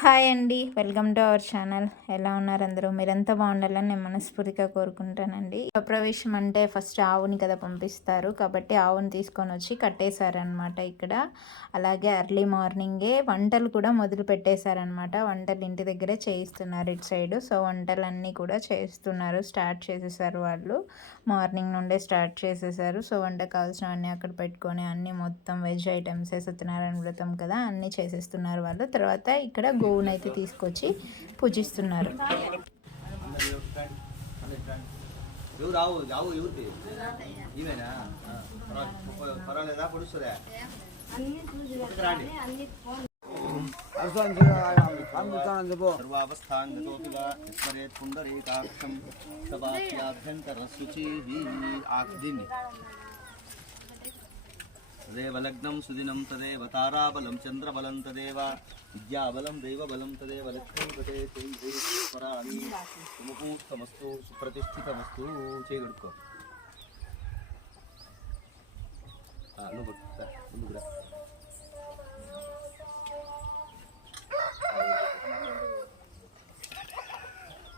Hi అండి. Welcome to our channel. ఎలా ఉన్నారు అందరూ? మీరంతా బాగుండాలని నేను మనస్ఫూర్తిగా కోరుకుంటానండి. ప్రవేశం అంటే ఫస్ట్ ఆవుని కదా పంపిస్తారు. కాబట్టి ఆవుని తీసుకొని వచ్చి కట్టేశారనమాట ఇక్కడ. అలాగే అర్లీ మార్నింగే వంటలు కూడా మొదలు పెట్టేశారనమాట వంటలు ఇంటి దగ్గరే చేయిస్తున్నారు ఇటు సైడ్. సో వంటలన్నీ కూడా చేస్తున్నారు. స్టార్ట్ చేసేసారు వాళ్ళు. మార్నింగ్ నుండే స్టార్ట్ చేసేసారు. సో వంట కావాల్సినవన్నీ అక్కడ పెట్టుకొని అన్నీ మొత్తం వెజ్ ఐటమ్స్ సత్యనారాయణ వ్రతం కదా అన్నీ చేసేస్తున్నారు వాళ్ళు. తర్వాత ఇక్కడ గోవునైతే అయితే తీసుకొచ్చి పూజిస్తున్నారు. పర్వాలేదు. పర్వాలేదా పొడుస్తుందా రాండి సర్వావస్థాన్ సుదినం తదేవ తారాబలం చంద్రబలం తదేవ విద్యాబలం దైవబలం తదేవ లక్ష్మీపతే చైరాణి సుముహూర్తమస్తు సుప్రతిష్ఠితమస్తు చేయగడుకో నువ్వు ముందుకు రా.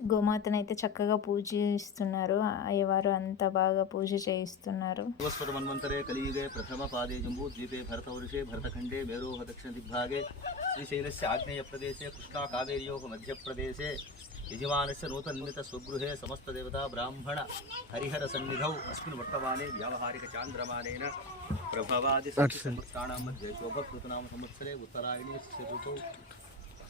గోమాతను అయితే చక్కగా పూజిస్తున్నారు అయ్యవారు అంత బాగా పూజ చేయిస్తున్నారు. మన్వంతరే కలియుగే ప్రథమ పాదే ద్వీపే భరత వృషే భరతఖండే మేరోహ దక్షిణ దిగ్భాగే శ్రీశైలస్య ఆగ్నేయ ప్రదేశే కృష్ణా కావేర్యో మధ్యప్రదేశే యజమానస్య నూతన స్వగృహే సమస్త దేవతా బ్రాహ్మణ హరిహర సన్నిధౌ అస్మిన్ వర్తమానే వ్యావహారిక చాంద్రమానేన ప్రభవాది మధ్య శోభకృతనామ సంవత్సరే ఉత్తరాయణి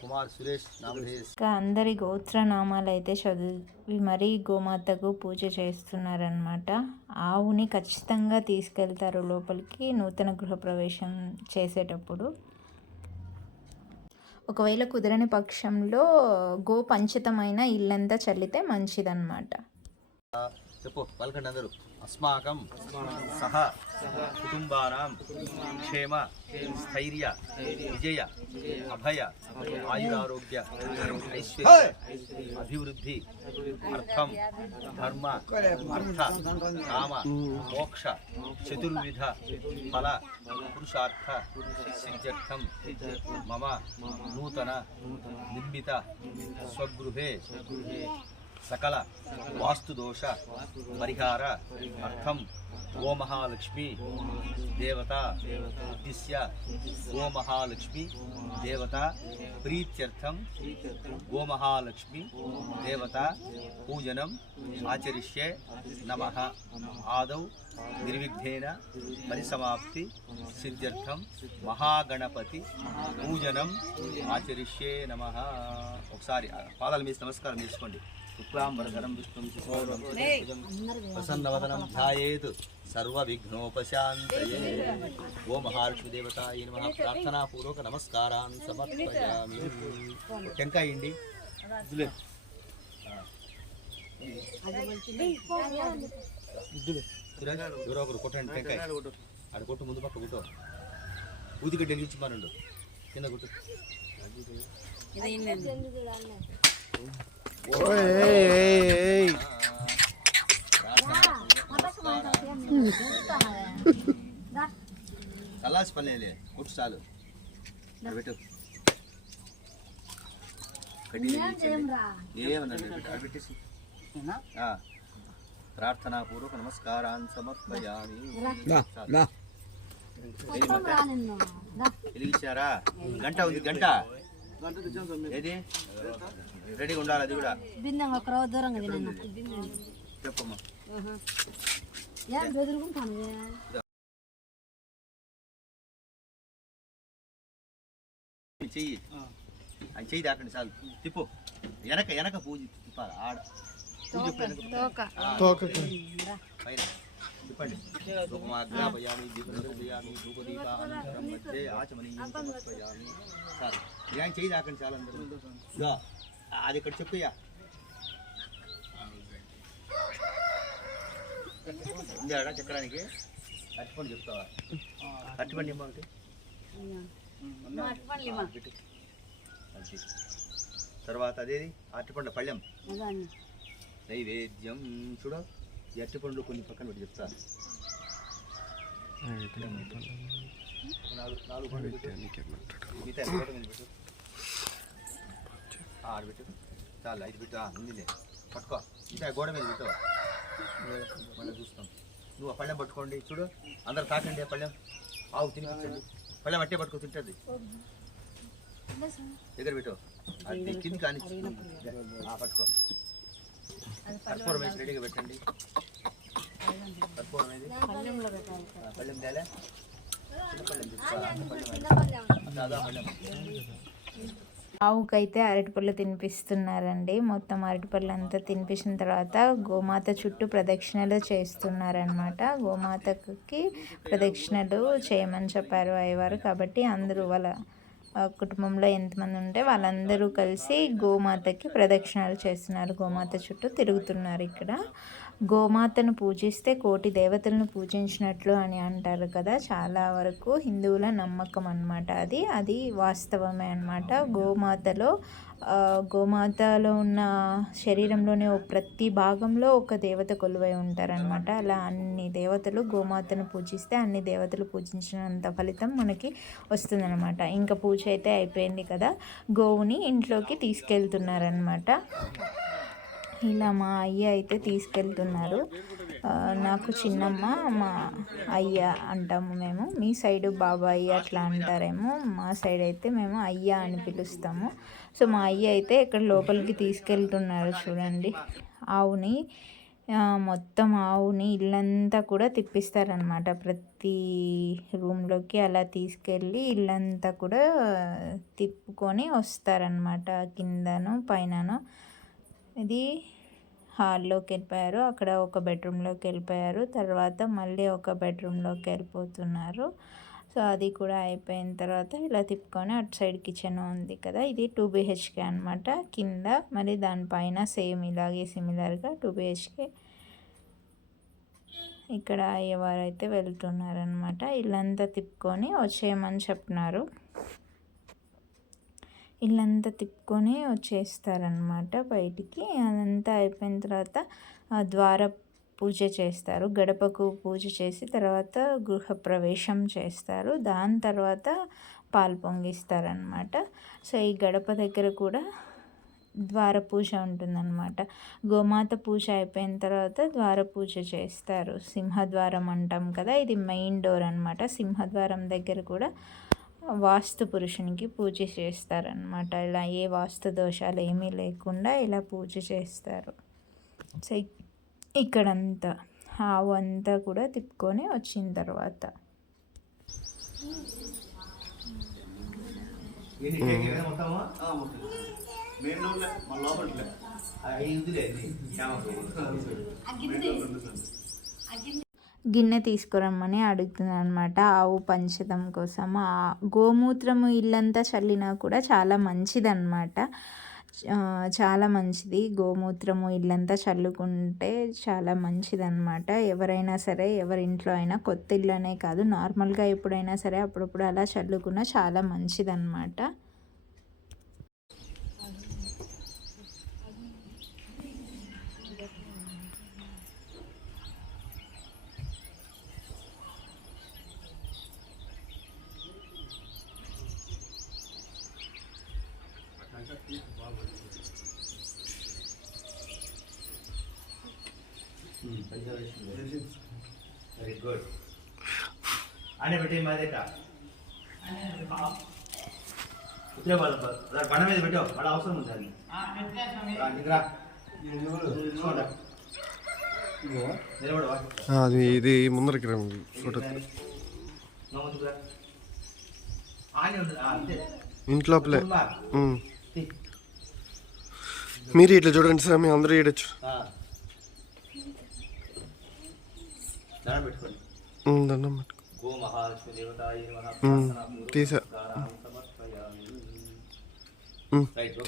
కుమార్ సురేష్ ఇంకా అందరి గోత్ర నామాలు అయితే చదివి మరీ గోమాతకు పూజ చేస్తున్నారనమాట ఆవుని ఖచ్చితంగా తీసుకెళ్తారు లోపలికి నూతన గృహప్రవేశం చేసేటప్పుడు. ఒకవేళ కుదరని పక్షంలో గో పంచితమైన ఇల్లంతా చల్లితే మంచిదన్నమాట. చెప్పు పలకండి అందరూ. अस्माक सह कुटुबा क्षेम स्थर्य विजय अभय आयुरारोग्य अभिवृद्धि अर्थ धर्म अर्थ काम मोक्ष चतुर्विध फल पुरुषार्थ सिद्ध मम नूतन निर्मित स्वगृहे సకల వాస్తుదోష పరిహార అర్థం ఓ మహాలక్ష్మి దేవత ఉద్దిశ్య. ఓ మహాలక్ష్మి దేవత ప్రీత్యర్థం. ఓ మహాలక్ష్మి దేవత పూజనం ఆచరిష్యే నమ. ఆదౌ నిర్విఘ్నేన పరిసమాప్తి సిద్ధ్యర్థం. మహాగణపతి పూజనం ఆచరిష్యే నమ. ఒకసారి పాదాల మీద నమస్కారం చేసుకోండి. శుక్లాంబరధరం విష్ణుం ప్రసన్నవదనం ధ్యాయేత్. ఓ నమః. ప్రార్థనాపూర్వక నమస్కారాన్ సమర్పయామి. టెంకాయ. సురేష్, ఎవరో ఒకరు కొట్టండి టెంకాయ. ఆడ కొట్టు ముందు పక్క కొట్టు. ఊదిగడ్డ వెలిగించమనండు కింద కొట్టు. చల్లాసి పల్లెలే కొట్టు చాలు పెట్టు. పెట్టేసి. ప్రార్థనాపూర్వక నమస్కారాన్ సమర్పయామి. చాలు. వెలిగించారా? గంట ఉంది గంట. ఏది? రెడీగా ఉండాలి అది కూడా. బిందంగా ఒక రోజు దూరంగా చెప్పమ్మా. ఏం బెదురుకుంటాను చెయ్యి. ఆయన చెయ్యి దాకండి చాలు. తిప్పు. వెనక వెనక పూజ తిప్పాలి. ఆడ. పూజ పైన. తిప్పండి ధూపమాగ్రాపయామి దీపదర్శయామి ధూపదీపానంతరం ఆచమనీయం సమర్పయామి చాలు ఆయన చెయ్యి దాకండి చాలు అందరూ అది ఇక్కడ చెప్పుయ్యా చెప్పడానికి ఆడ అట్టుపండి చెప్తావా అట్టుపండి ఇమ్మ ఒకటి తర్వాత అదేది అరటిపండు పళ్ళెం నైవేద్యం చూడ ఈ అరటిపండ్లు కొన్ని పక్కన పెట్టి చెప్తా. నాలుగు నాలుగు పండ్లు మీద పెట్టు. చాలు ఐదు పెట్టు. ఆ, ఉందిలే. పట్టుకో. మిగతా గోడ మీద పెట్టు. మళ్ళీ చూస్తాం. నువ్వు ఆ పళ్ళెం పట్టుకోండి. చూడు. అందరు తాకండి ఆ పళ్ళెం. ఆవు తినిపించండి. పళ్ళెం అట్టే పట్టుకో తింటుంది. దగ్గర పెట్టు. అది కింది కానీ పట్టుకో. కర్పూరం వేసి రెడీగా పెట్టండి. కర్పూరం పళ్ళెం తేలే? ఆవుకైతే అరటిపళ్ళు తినిపిస్తున్నారండి. మొత్తం అరటిపళ్ళు అంతా తినిపించిన తర్వాత గోమాత చుట్టూ ప్రదక్షిణలు చేస్తున్నారనమాట గోమాతకి ప్రదక్షిణలు చేయమని చెప్పారు అయ్యవారు. కాబట్టి అందరూ వాళ్ళ కుటుంబంలో ఎంతమంది ఉంటే వాళ్ళందరూ కలిసి గోమాతకి ప్రదక్షిణాలు చేస్తున్నారు. గోమాత చుట్టూ తిరుగుతున్నారు ఇక్కడ. గోమాతను పూజిస్తే కోటి దేవతలను పూజించినట్లు అని అంటారు కదా. చాలా వరకు హిందువుల నమ్మకం అనమాట అది. అది వాస్తవమే అనమాట గోమాతలో గోమాతలో ఉన్న శరీరంలోనే ఒక ప్రతి భాగంలో ఒక దేవత కొలువై ఉంటారనమాట అలా అన్ని దేవతలు గోమాతను పూజిస్తే అన్ని దేవతలు పూజించినంత ఫలితం మనకి వస్తుందన్నమాట. ఇంకా పూజ అయితే అయిపోయింది కదా. గోవుని ఇంట్లోకి తీసుకెళ్తున్నారనమాట ఇలా మా అయ్య అయితే తీసుకెళ్తున్నారు. నాకు చిన్నమ్మ మా అయ్య అంటాము మేము. మీ సైడు బాబాయి అట్లా అంటారేమో. మా సైడ్ అయితే మేము అయ్య అని పిలుస్తాము. సో మా అయ్య అయితే ఇక్కడ లోపలికి తీసుకెళ్తున్నారు చూడండి. ఆవుని మొత్తం ఆవుని ఇల్లంతా కూడా తిప్పిస్తారనమాట ప్రతి రూమ్లోకి అలా తీసుకెళ్ళి ఇల్లంతా కూడా తిప్పుకొని వస్తారనమాట కిందను పైనను. ఇది హాల్లోకి వెళ్ళిపోయారు. అక్కడ ఒక బెడ్రూమ్లోకి వెళ్ళిపోయారు. తర్వాత మళ్ళీ ఒక బెడ్రూమ్లోకి వెళ్ళిపోతున్నారు. సో అది కూడా అయిపోయిన తర్వాత ఇలా తిప్పుకొని అటు సైడ్ కిచెన్ ఉంది కదా ఇది టూ బిహెచ్కే అనమాట కింద మరి దానిపైన సేమ్ ఇలాగే సిమిలర్గా టూ బిహెచ్కే ఇక్కడ అయ్యేవారైతే వెళ్తున్నారనమాట ఇల్లంతా తిప్పుకొని వచ్చేయమని చెప్పినారు. ఇల్లంతా తిప్పుకొని వచ్చేస్తారనమాట బయటికి. అదంతా అయిపోయిన తర్వాత ద్వార పూజ చేస్తారు. గడపకు పూజ చేసి తర్వాత గృహప్రవేశం చేస్తారు. దాని తర్వాత పాలు పొంగిస్తారనమాట సో ఈ గడప దగ్గర కూడా ద్వార పూజ ఉంటుందన్నమాట. గోమాత పూజ అయిపోయిన తర్వాత ద్వార పూజ చేస్తారు. సింహద్వారం అంటాం కదా ఇది మెయిన్ డోర్ అనమాట సింహద్వారం దగ్గర కూడా వాస్తు పురుషునికి పూజ చేస్తారనమాట ఇలా ఏ వాస్తు దోషాలు ఏమీ లేకుండా ఇలా పూజ చేస్తారు. సో ఇక్- ఇక్కడంతా ఆవు అంతా కూడా తిప్పుకొని వచ్చిన తర్వాత. గిన్నె తీసుకురమ్మని అడుగుతుందనమాట అనమాట ఆవు పంచదం కోసం. ఆ గోమూత్రము ఇల్లంతా చల్లినా కూడా చాలా మంచిదన్నమాట. చాలా మంచిది. గోమూత్రము ఇల్లంతా చల్లుకుంటే చాలా మంచిదన్నమాట. ఎవరైనా సరే ఎవరింట్లో అయినా కొత్త ఇల్లు అనే కాదు నార్మల్గా ఎప్పుడైనా సరే అప్పుడప్పుడు అలా చల్లుకున్నా చాలా మంచిదన్నమాట. వెరీ గుడ్ అనే పెట్టి మాదేట ఇప్పుడే వాళ్ళ బండ మీద? పెట్టావు వాళ్ళ అవసరం ఉంది అది ఇది ముందరికి రా ఫోటో. ఇంట్లోపలే. మీరు ఇట్లా చూడండి సార్ మేము అందరూ ఈడొచ్చు దండం పెట్టుకోండి ఉమ్, దండం పెట్టుకో గో మహాలక్ష్మి దేవతాయ నమః ఉమ్, ప్రార్థనా పూర్వకం తీసా. నమస్కారాన్ని సమర్పయామి. ఉమ్, రైట్, ఓకేనా?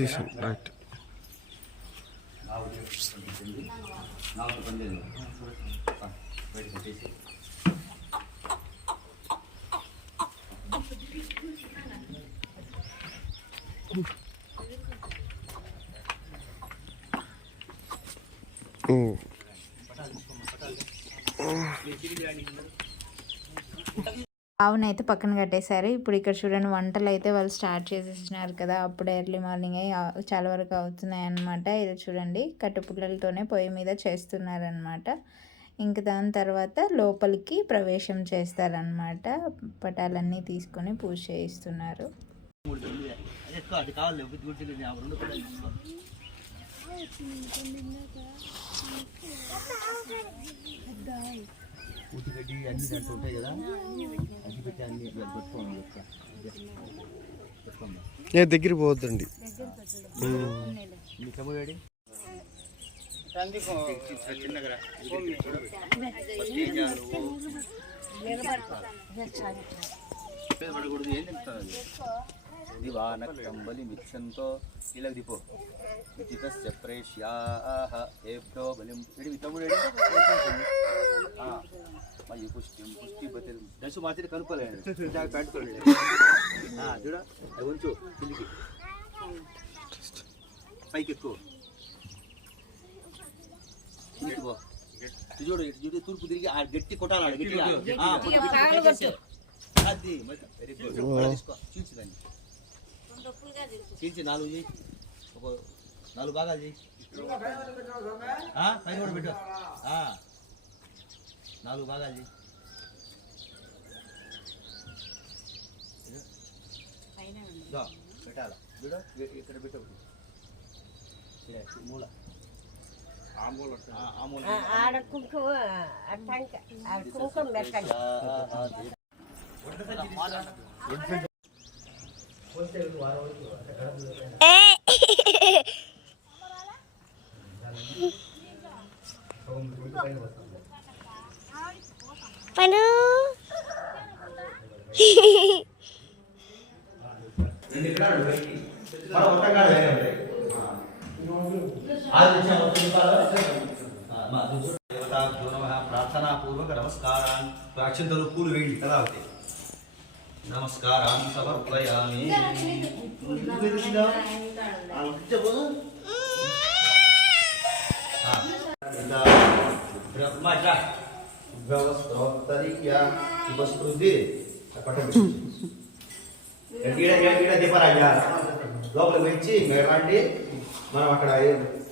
ఆవునైతే పక్కన కట్టేశారు. ఇప్పుడు ఇక్కడ చూడండి వంటలు అయితే వాళ్ళు స్టార్ట్ చేసేసినారు కదా. అప్పుడే ఎర్లీ మార్నింగ్ చాలా వరకు అవుతున్నాయి అన్నమాట ఇది చూడండి కట్టుపుల్లలతోనే పొయ్యి మీద చేస్తున్నారనమాట ఇంక దాని తర్వాత లోపలికి ప్రవేశం చేస్తారనమాట పటాలన్నీ తీసుకొని పూజ చేయిస్తున్నారు. అది ఎక్కువ, అది కావాలి బుద్ధి గుడ్డి ఆ రెండు కూడా తీసుకో. అన్ని దాంట్లో ఉంటాయి కదా? అగ్గి పెట్టి అన్ని పెట్టుకోండి ఏ దగ్గర పోవద్దండి. మీ తమ్ముడు? చిన్నగా రా. చూడు. పత్తిజాలు. పేరు పడకూడదు ఏం తింటారు అది దివాన కంబలి మిచ్చంతో ఇలా దిపో విజితస్య ప్రేష్యాహ ఏభ్యో బలిం ఇడి మీ తమ్ముడు ఏడి? ఆ, మయి పుష్టిం పుష్టి బతిల్ దశ మాత్రం కనుక్కోలేండి జాగ్రత్త పెట్టుకోండి ఆ, చూడ అది ఉంచు కిందికి పైకి ఎక్కువ కిందికి పో ఇటు చూడు ఇటు చూడు తూర్పు తిరిగి ఆ గట్టి కొట్టాలి ఆడ గట్టిగా ఆ, కొట్టు, గట్టిగా కొట్టేసి. అది వెరీ గుడ్ అలా తీసుకో చీల్చి నాలుగు చేయి ఒక నాలుగు భాగాలు చేయి ఆ, పైన కూడా పెట్టు ఆ, నాలుగు భాగాలు చేయి పెట్టాల ఇక్కడ పెట్టు మూల ఆడ కుంకుమ అట్టంక ఆడ కుంకుమ పెట్టండి పను ప్రార్థనాపూర్వక నమస్కారాన్ని. అక్షంతలు పూలు వేయండి. కదా అవుతాయి నమస్కారాన్ని సమర్పయామి. ఆ, ఉద్భవస్తోత్తరీయ శుభస్మృతి. పట్టండి. ఈడ ఈడ ఈడ లోపలికి వచ్చి మీరు రండి. మనం అక్కడ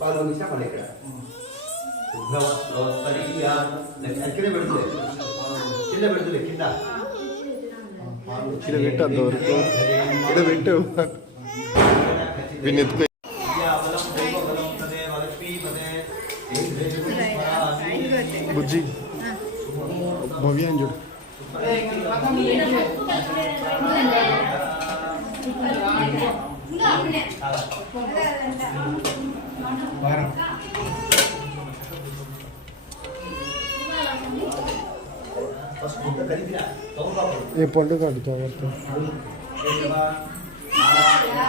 పాల్గొనిస్తాం మళ్ళీ ఇక్కడ. ఉద్భవస్తోత్తరీయ కింద పెడుతుంది కింద పెడుతుంది కింద. ఇక్కడ పెట్టు అంతవరకు ఇక్కడ పెట్టు వీడిని ఎత్తుకో విద్యాబలం దైవబలం తదేవ ఏ పండుగ ఆడుతావు కేశవ, నారాయణ.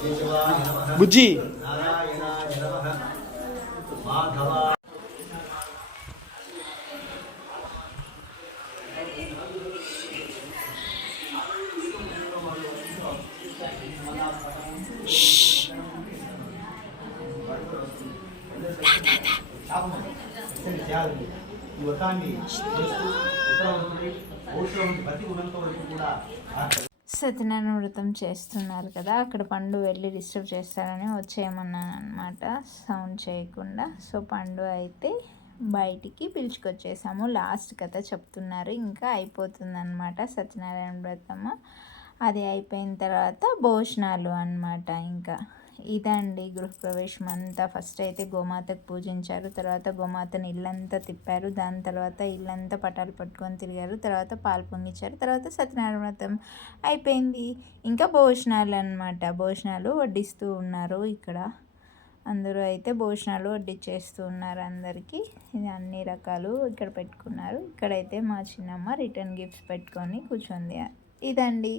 కేశవాయ నమః. బుజ్జి ఉన్నంత వరకు కూడా సత్యనారాయణ వ్రతం చేస్తున్నారు కదా అక్కడ పండు వెళ్ళి డిస్టర్బ్ చేస్తారని వచ్చేయమన్నాను అనమాట సౌండ్ చేయకుండా. సో పండు అయితే బయటికి పిలుచుకొచ్చేసాము. లాస్ట్ కథ చెప్తున్నారు. ఇంకా అయిపోతుందన్నమాట సత్యనారాయణ వ్రతము అది అయిపోయిన తర్వాత భోజనాలు అన్నమాట ఇంకా. ఇదండి గృహప్రవేశం అంతా. ఫస్ట్ అయితే గోమాతకు పూజించారు. తర్వాత గోమాతని ఇల్లంతా తిప్పారు. దాని తర్వాత ఇల్లంతా పటాలు పట్టుకొని తిరిగారు. తర్వాత పాలు పొంగించారు. తర్వాత సత్యనారాయణ వ్రతం అయిపోయింది. ఇంకా భోజనాలు అన్నమాట. భోజనాలు వడ్డిస్తూ ఉన్నారు ఇక్కడ. అందరూ అయితే భోజనాలు వడ్డిచ్చేస్తూ ఉన్నారు అందరికీ. ఇది అన్ని రకాలు ఇక్కడ పెట్టుకున్నారు. ఇక్కడైతే మా చిన్నమ్మ రిటర్న్ గిఫ్ట్స్ పెట్టుకొని కూర్చుంది. ఇదండి.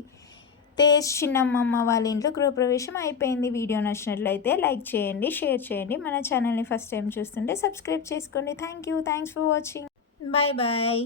తేజ్ చిన్నమ్మమ్మ వాళ్ళ ఇంట్లో గృహప్రవేశం అయిపోయింది. వీడియో నచ్చినట్లయితే లైక్ చేయండి షేర్ చేయండి. మన ఛానల్ని ఫస్ట్ టైం చూస్తుంటే సబ్స్క్రైబ్ చేసుకోండి. Thank you thanks for watching. Bye bye